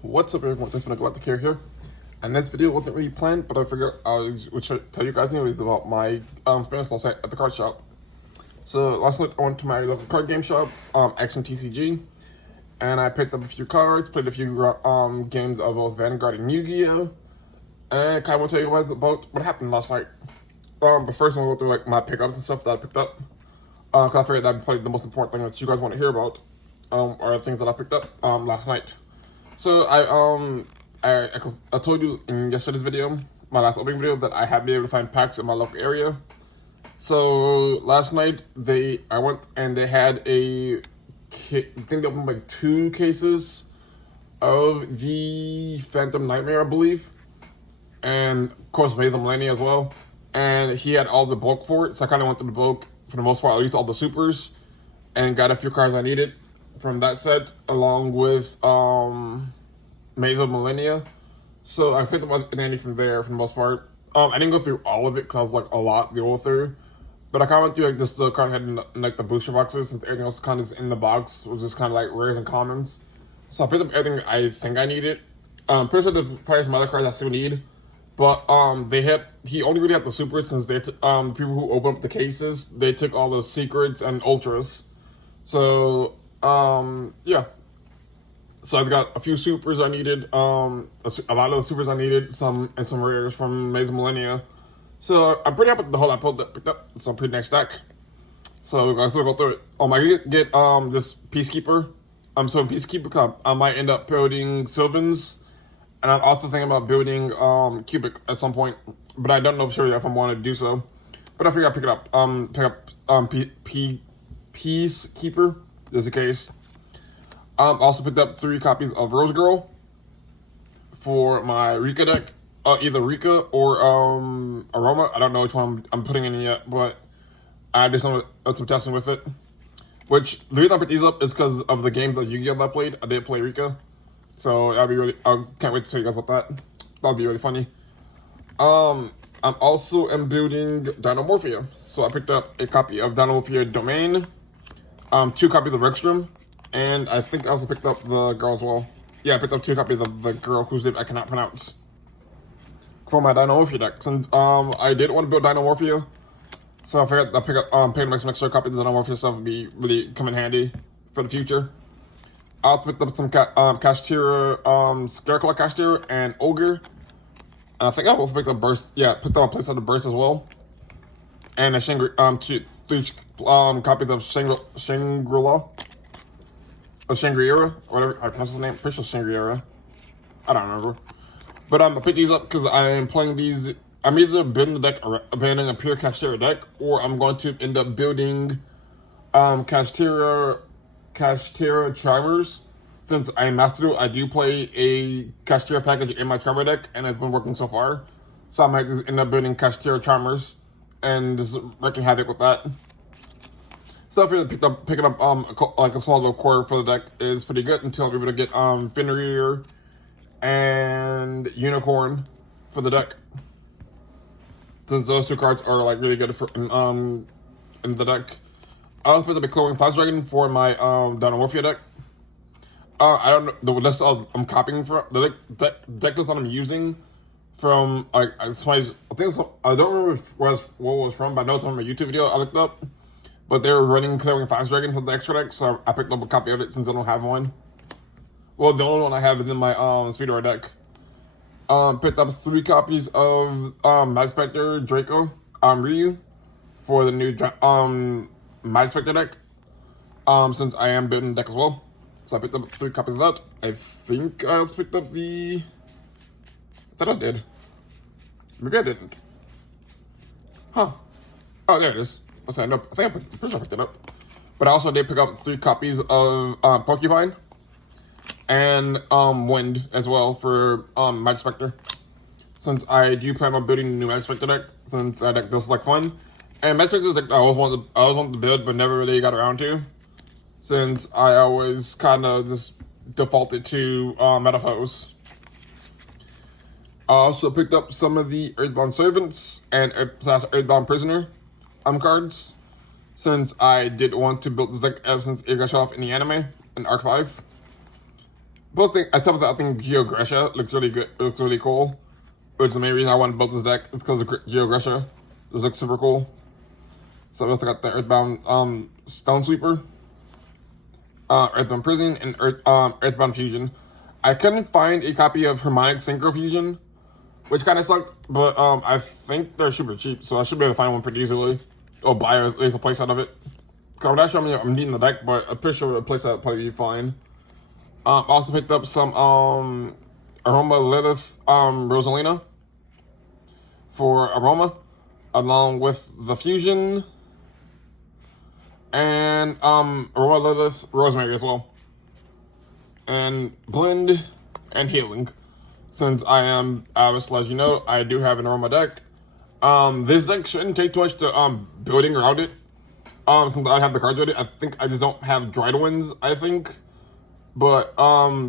What's up, everyone? Thanks for going to care here. And this video wasn't really planned, but I figured I would tell you guys anyways about my experience last night at the card shop. So last night I went to my local card game shop, Action TCG, and I picked up a few cards, played a few games of both Vanguard and Yu-Gi-Oh, and kind of want to tell you guys about what happened last night. But first I'm going to go through like my pickups and stuff that I picked up, because I figured that'd probably the most important thing that you guys want to hear about, are the things that I picked up last night. So I told you in yesterday's video, my last opening video, that I had been able to find packs in my local area. So last night I went and they had I think they opened like 2 cases of the Phantom Nightmare, I believe, and of course Maze of Millennia as well. And he had all the bulk for it, so I kind of went through the bulk for the most part, at least all the supers, and got a few cards I needed from that set, along with Maze of Millennia. So I picked up an Andy from there for the most part. I didn't go through all of it because I was like a lot to go through, but I kind of went through like just the card had in like the booster boxes, since everything else kind of is in the box, which is kind of like rares and commons. So I picked up everything I think I needed. Pretty sure there's probably some other cards I still need, but he only really had the supers, since they people who opened up the cases, they took all the secrets and ultras. So yeah. So I've got a few supers I needed, a lot of the supers I needed, some rares from Maze of Millennia. So I'm pretty happy with the whole I picked up. It's a pretty nice stack. So we'll go through it. I get this Peacekeeper. So in Peacekeeper, I might end up building Sylvans, and I'm also thinking about building Cubic at some point, but I don't know for sure if I want to do so. But I figure I'll pick it up. Peacekeeper, just in case. Also picked up 3 copies of Rose Girl for my Rika deck. Either Rika or Aroma. I don't know which one I'm putting in yet, but I did some testing with it. Which, the reason I picked these up is because of the games of Yu-Gi-Oh! That I played. I did play Rika. So that'll be really, I can't wait to tell you guys about that. That'll be really funny. I'm also building Dinomorphia. So I picked up a copy of Dinomorphia Domain, 2 copies of Rexstrom, and I think I also picked up the girl as well. Yeah, I picked up 2 copies of the girl whose name I cannot pronounce for my Dinomorphia deck. Since I did want to build Dinomorphia, so I figured I'll pick up some extra copies of Dinomorphia stuff would be really come in handy for the future. I also picked up some Kashtira, Scareclaw Kashtira, and Ogre. And I think I also picked up Burst. Yeah, picked up a place of the Burst as well. And a 3 copies of Shangri-La. Or Shangri-La, whatever I pronounce his name. Pretty sure Shangri-La. I don't remember. But I picked these up because I am playing these. I'm either building the deck, abandoning a pure Kashtira deck, or I'm going to end up building Kashtira Charmers. Since I mastered it, I do play a Kashtira package in my Charmer deck, and it's been working so far. So I might just end up building Kashtira Charmers and just wreaking havoc with that. So I figured picking up like a solid core for the deck is pretty good until I'm able to get Fenrir and Unicorn for the deck. Since those 2 cards are like really good for in the deck. I also picked up a Glowing Flash Dragon for my Dinomorphia deck. I don't know the list I'm copying from the deck list that I'm using from I don't remember what it was from, but I know it's on my YouTube video I looked up. But they were running Glowing Flash Dragons on the extra deck, so I picked up a copy of it since I don't have one. Well, the only one I have is in my Speedrunner deck. Picked up 3 copies of Mad Spectre Draco Ryu for the new Mad Spectre deck. Since I am building the deck as well. So I picked up 3 copies of that. I think I also picked up the... I thought I did. Maybe I didn't. Huh. Oh, there it is. I think I'm pretty sure I picked it up. But I also did pick up 3 copies of Porcupine and Wind as well for Mad Spectre. Since I do plan on building a new Mad Spectre deck, since that deck does like fun. And Mad Spectre deck I always wanted to build, but never really got around to. Since I always kind of just defaulted to Metaphors. I also picked up some of the Earthbound Servants and Earthbound Prisoner cards, since I did want to build this deck ever since it got shot off in the anime in Arc 5. both things, I think Geogresha looks really good. It looks really cool. Which is the main reason I wanted to build this deck. It's because of Geogresha. It looks super cool. So I also got the Earthbound Stone Sweeper, Earthbound Prison, and Earthbound Fusion. I couldn't find a copy of Harmonic Synchro Fusion, which kind of sucked, but I think they're super cheap, so I should be able to find one pretty easily. Or buy at least a playset of it. So I'm not sure I'm needing the deck, but I'm pretty sure a playset would probably be fine. Also picked up some Aroma Lilith Rosalina for Aroma, along with the Fusion, and Aroma Lilith Rosemary as well. And Blend and Healing. Since I am Avis, as you know, I do have an Aroma deck. This deck shouldn't take too much to building around it. Since I have the cards with it, I think I just don't have Dried Winds, I think. But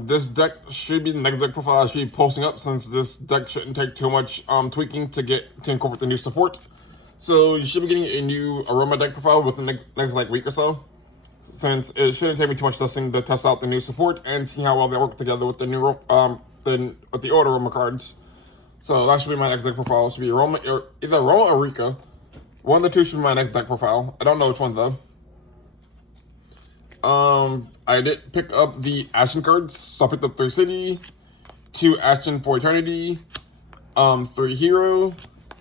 this deck should be the next deck profile I should be posting up, since this deck shouldn't take too much tweaking to incorporate the new support. So you should be getting a new Aroma deck profile within the next like week or so, since it shouldn't take me too much testing to test out the new support and see how well they work together with the new with the old Aroma cards. So that should be my next deck profile. It should be Aroma, or either Aroma or Rika. One of the two should be my next deck profile. I don't know which one though. I did pick up the Ashen cards. So I picked up 3 City, 2 Ashen for Eternity, 3 Hero,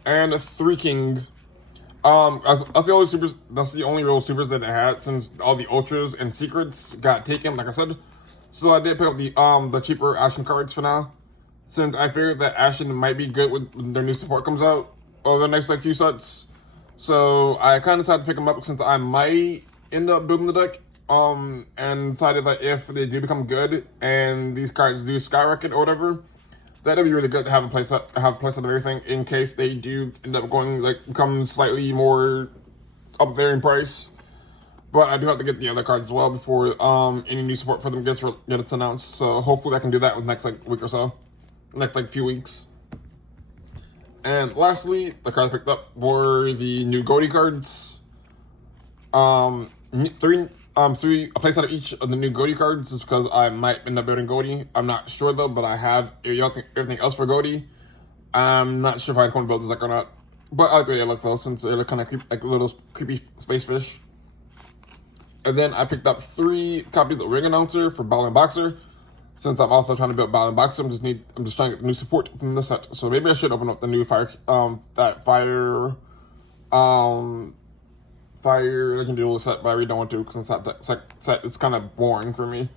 and 3 King. I feel like supers, that's the only real supers that I had, since all the Ultras and Secrets got taken, like I said. So I did pick up the cheaper Ashen cards for now, since I figured that Ashen might be good when their new support comes out over the next like few sets. So I kind of decided to pick them up since I might end up building the deck. And decided that if they do become good and these cards do skyrocket or whatever, that'd be really good to have a playset of everything in case they do end up going like become slightly more up there in price. But I do have to get the other cards as well before any new support for them gets announced. So hopefully I can do that with next like week or so, next like few weeks. And lastly, the cards I picked up were the new Goldie cards. Three a place out of each of the new Goldie cards, just because I might end up building Goldie. I'm not sure though, but I have everything else for Goldie. I'm not sure if I want to build this deck or not. But I like the way they look though, since they look kind of like little creepy space fish. And then I picked up 3 copies of Ring Announcer for Battle and Boxer. Since I'm also trying to build Battle and Boxer, I'm just trying to get new support from the set. So maybe I should open up the new fire legendary set, but I really don't want to because that set is kind of boring for me.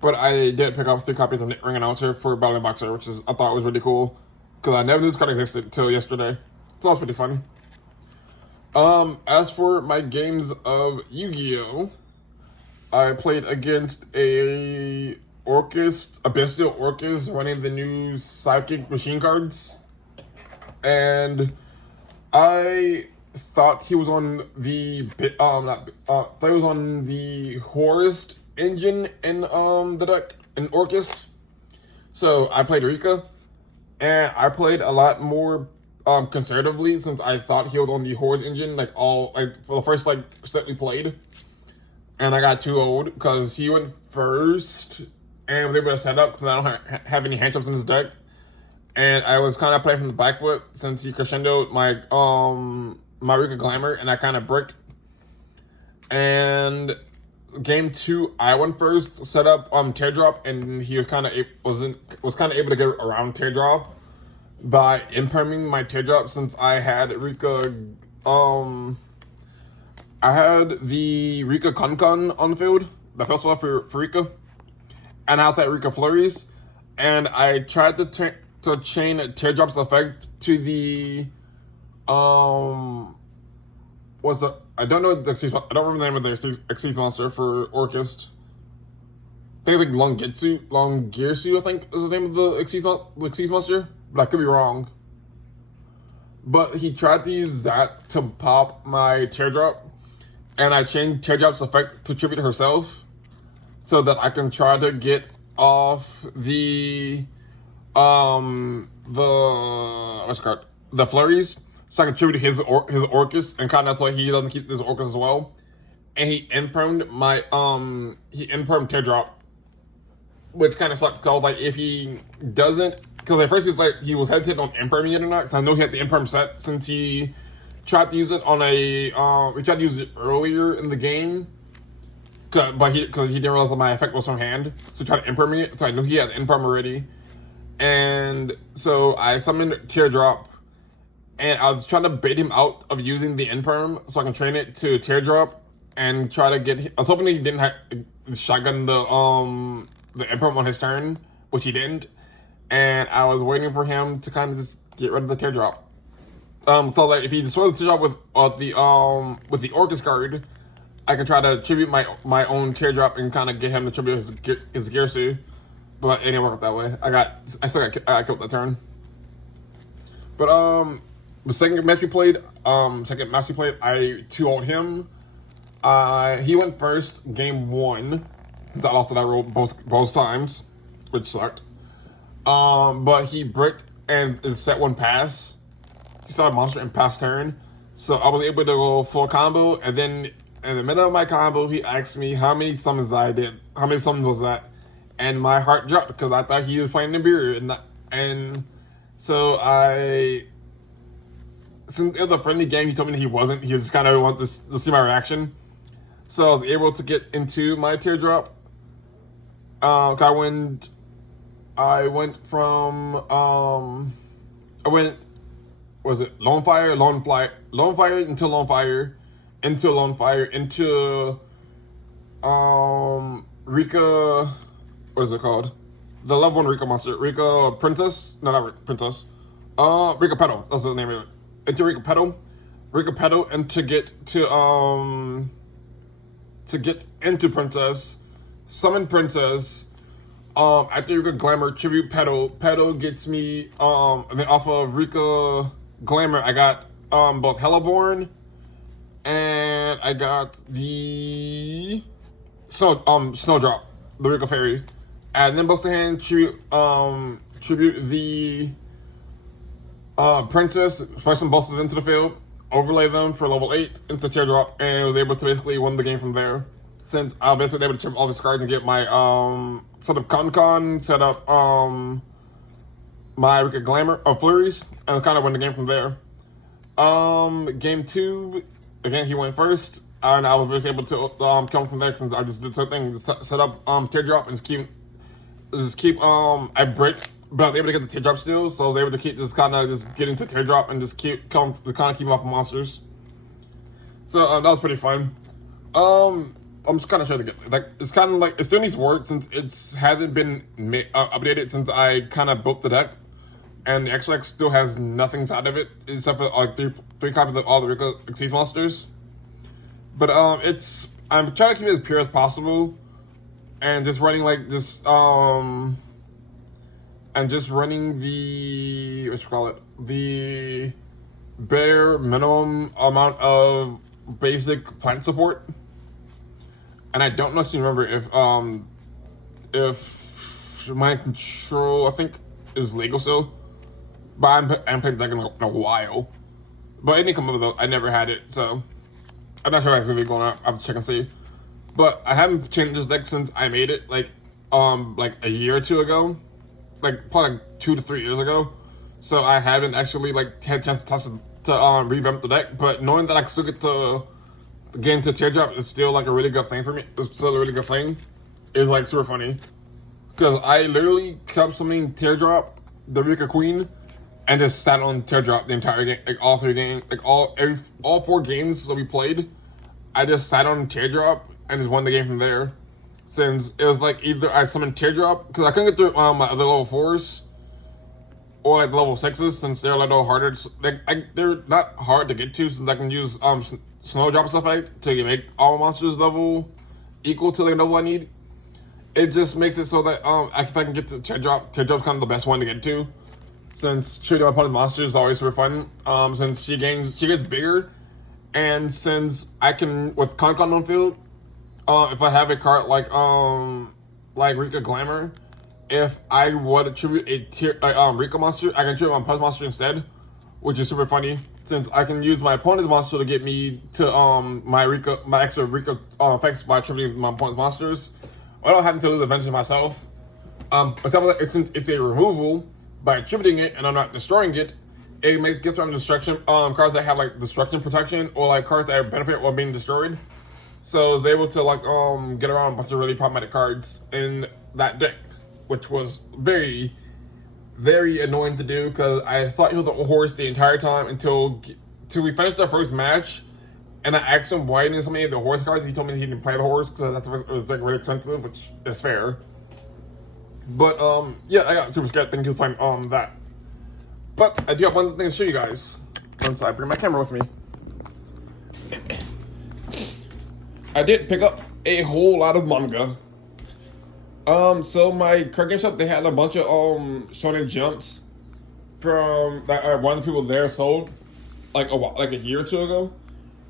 But I did pick up 3 copies of Ring Announcer for Battle and Boxer, which I thought was really cool because I never knew this card existed until yesterday. So that was pretty funny. As for my games of Yu-Gi-Oh, I played against a Bestial Orcus running the new Psychic Machine cards, and I thought he was on the Horus engine in the deck in Orcus. So I played Rika, and I played a lot more conservatively since I thought he was on the Horus engine for the first set we played, and I got too old because he went first and was able to set up because I don't have any hand traps in his deck, and I was kind of playing from the back foot since he crescendoed my Rika Glamour, and I kind of bricked. And game 2, I went first, set up Teardrop, and he was kind of able to get around Teardrop by imperming my Teardrop since I had Rika. I had the Rika Kun on the field, the first one for Rika, and I also had Rika Flurries, and I tried to chain Teardrop's effect to the I don't know the I don't remember the name of the Exceed monster for Orcust. I think it's like Longirsu, I think is the name of the Exceed monster, but I could be wrong. But he tried to use that to pop my Teardrop, and I chained Teardrop's effect to tribute herself, so that I can try to get off the flurries, so I can tribute his Orcus, and kind of that's why he doesn't keep his Orcus as well. And he impermed Teardrop which kind of sucked. Cause like if he doesn't, because at first he was like he was hesitant on imperming it or not. Because I know he had the imperm set since he tried to use it on a he tried to use it earlier in the game. But he didn't realize that my effect was from hand, so he tried to imperm it. So I knew he had imperm already, and so I summoned Teardrop. And I was trying to bait him out of using the imperm so I can train it to Teardrop and try to get. I was hoping he didn't have shotgun the imperm on his turn, which he didn't. And I was waiting for him to kind of just get rid of the Teardrop. So like if he destroys the Teardrop with the Orcus card, I can try to tribute my own Teardrop and kind of get him to tribute his Girsu. But it didn't work out that way. I killed that turn. But the second match we played, I 2-0'd him. He went first, game 1. Since I lost it, I rolled both times, which sucked. But he bricked and set one pass. He saw a monster and passed turn. So I was able to go full combo, and then in the middle of my combo, he asked me how many summons I did. How many summons was that? And my heart dropped because I thought he was playing Nibiru, and so since it was a friendly game, he told me that he wasn't. He just kind of wanted to see my reaction. So I was able to get into my Teardrop. I went was it Lone Fire into Lone Fire, into Lone Fire, into Rika, what is it called? The level 1 Rika monster. Rika Princess? No, not Princess. Rika Petal. That's the name of it. Into Rika Petal, and to get into Princess, summon Princess. After Rika Glamour, tribute Petal. Petal gets me. And then off of Rika Glamour, I got both Helleborn, and I got the Snowdrop, the Rika Fairy, and then both the hand tribute the Princess, press them both into the field, overlay them for level 8 into Teardrop, and was able to basically win the game from there. Since I was basically able to trip all his cards and get my set up Con, set up my Rika Glamour Flurries, and kind of win the game from there. Game 2, again he went first, and I was basically able to come from there since I just did something, set up Teardrop and just keep I break. But I was able to get the Teardrop still, so I was able to keep just getting to Teardrop and just keep off of monsters. So that was pretty fun. I'm just kind of trying to get it's kind of like it still needs work since it hasn't been updated since I kind of built the deck, and the extra deck still has nothing inside of it except for like three copies of all the Rika Xyz monsters. But I'm trying to keep it as pure as possible, and just running and just running the the bare minimum amount of basic plant support. And I don't actually remember if my control, I think, is legal still, but I haven't played the deck in a while. But it didn't come up with it. I never had it, so I'm not sure if it's gonna be going on. I have to check and see. But I haven't changed this deck since I made it, like a year or two ago. Probably 2 to 3 years ago, so I haven't actually had a chance to revamp the deck. But knowing that I can still get to get into Teardrop is still a really good thing for me. It's still a really good thing. It's super funny because I literally kept summoning Teardrop, the Rika Queen, and just sat on Teardrop the entire game, all 3 games, all 4 games that we played. I just sat on Teardrop and just won the game from there. Since it was either I summoned Teardrop, because I couldn't get through my other level 4s, or level 6s, since they're a little harder. They're not hard to get to, since I can use Snowdrop stuff to make all monsters level equal to the level I need. It just makes it so that if I can get to Teardrop's kind of the best one to get to, since treating my opponent's monsters is always super fun. Since she gets bigger, and since I can with Con on field. If I have a card like Rika Glamour, if I would attribute a Rika monster, I can attribute my opponent's monster instead, which is super funny since I can use my opponent's monster to get me to my extra Rika effects by attributing my opponent's monsters. I don't have to lose advantage myself, On top of that, since it's a removal, by attributing it and I'm not destroying it, it gets around destruction. Cards that have like destruction protection or like cards that benefit while being destroyed. So I was able to like get around a bunch of really problematic cards in that deck, which was very, very annoying to do because I thought he was a horse the entire time until we finished the first match, and I asked him why he didn't sell me the horse cards. He told me he didn't play the horse because it was like really expensive, which is fair. But yeah, I got super scared thinking he was playing that. But I do have one thing to show you guys once I bring my camera with me. I did pick up a whole lot of manga. So my card game shop, they had a bunch of Shonen Jumps from that one of the people there sold like a year or two ago.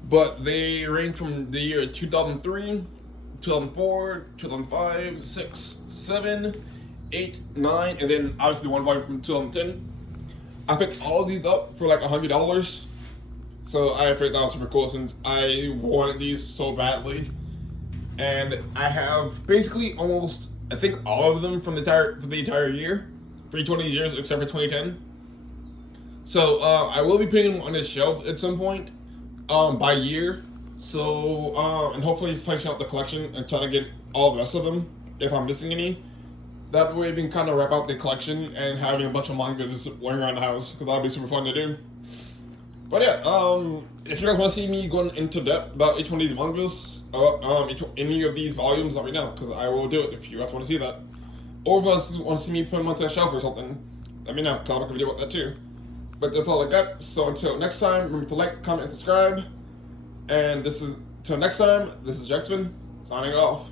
But they range from the year 2003, 2004, 2005, 6, 7, 8, 9, and then obviously one volume from 2010. I picked all of these up for like $100. So I figured that was super cool since I wanted these so badly. And I have basically almost, I think, all of them for the entire year, for each one of these years except for 2010. So I will be putting them on this shelf at some point, by year. So and hopefully finishing out the collection and trying to get all the rest of them if I'm missing any. That way we can kind of wrap up the collection and having a bunch of manga just laying around the house because that'll be super fun to do. But yeah, if you guys want to see me going into depth about each one of these mangas, any of these volumes, let me know, because I will do it if you guys want to see that. Or if you guys want to see me put them onto a shelf or something, let me know, because I'll make a video about that too. But that's all I got, so until next time, remember to like, comment, and subscribe. And till next time, this is Jaxx Finn, signing off.